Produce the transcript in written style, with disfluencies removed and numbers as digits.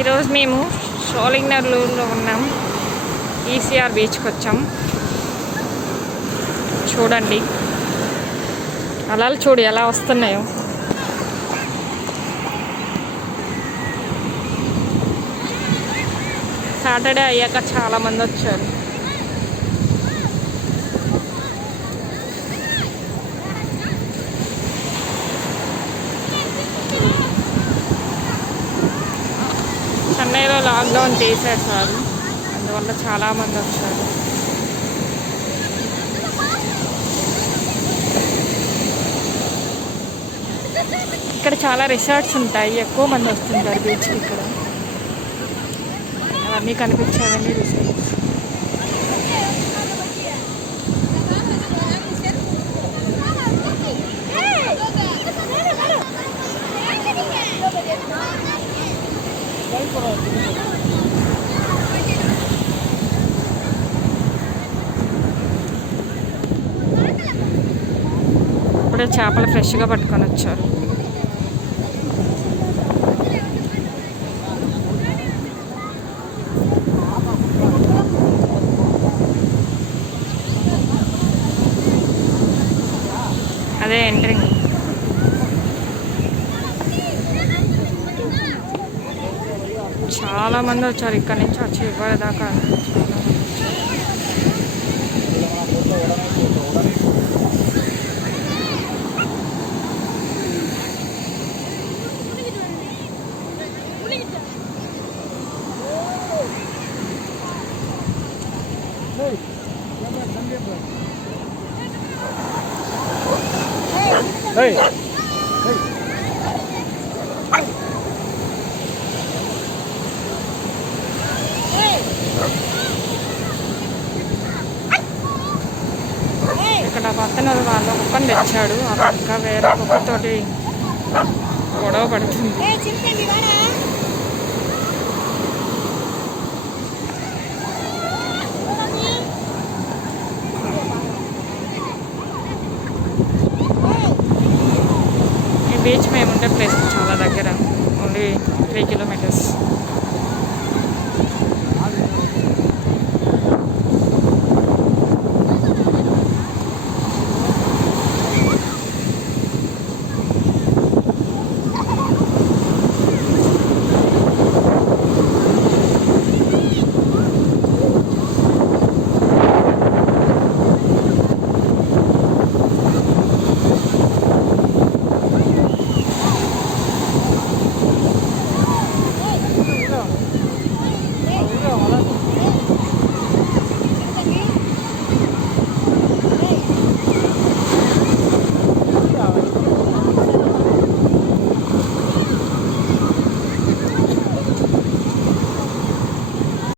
ఈరోజు మేము షోలింగ్నర్లో ఉన్నాం. ఈసీఆర్ బీచ్కి వచ్చాం. చూడండి అలలు చూడు ఎలా వస్తున్నాయో. సాటర్డే అయ్యాక చాలామంది వచ్చారు. చెన్నైలో లాక్డౌన్ తీసేశారు, అందువల్ల చాలామంది వచ్చారు. ఇక్కడ చాలా రిసార్ట్స్ ఉంటాయి, ఎక్కువ మంది వస్తుంటారు బీచ్కి. ఇక్కడ అవన్నీ కనిపించేవన్నీ రిసార్ట్స్. ఇప్పుడే చేపలు ఫ్రెష్గా పట్టుకొని వచ్చారు. అదే ఎంట్రింగ్. చాలా మంది వచ్చారు, ఇక్కడ నుంచి వచ్చి ఇవ్వదాకా. ఇక్కడ పక్కన వాళ్ళ కుక్కని తెచ్చాడు, ఆ పక్క వేరే కుక్కతోటి గొడవ పడుతుంది. ఈ బీచ్ మేము ఉండే ప్లేస్ చాలా దగ్గర, ఓన్లీ 3 కిలోమీటర్స్.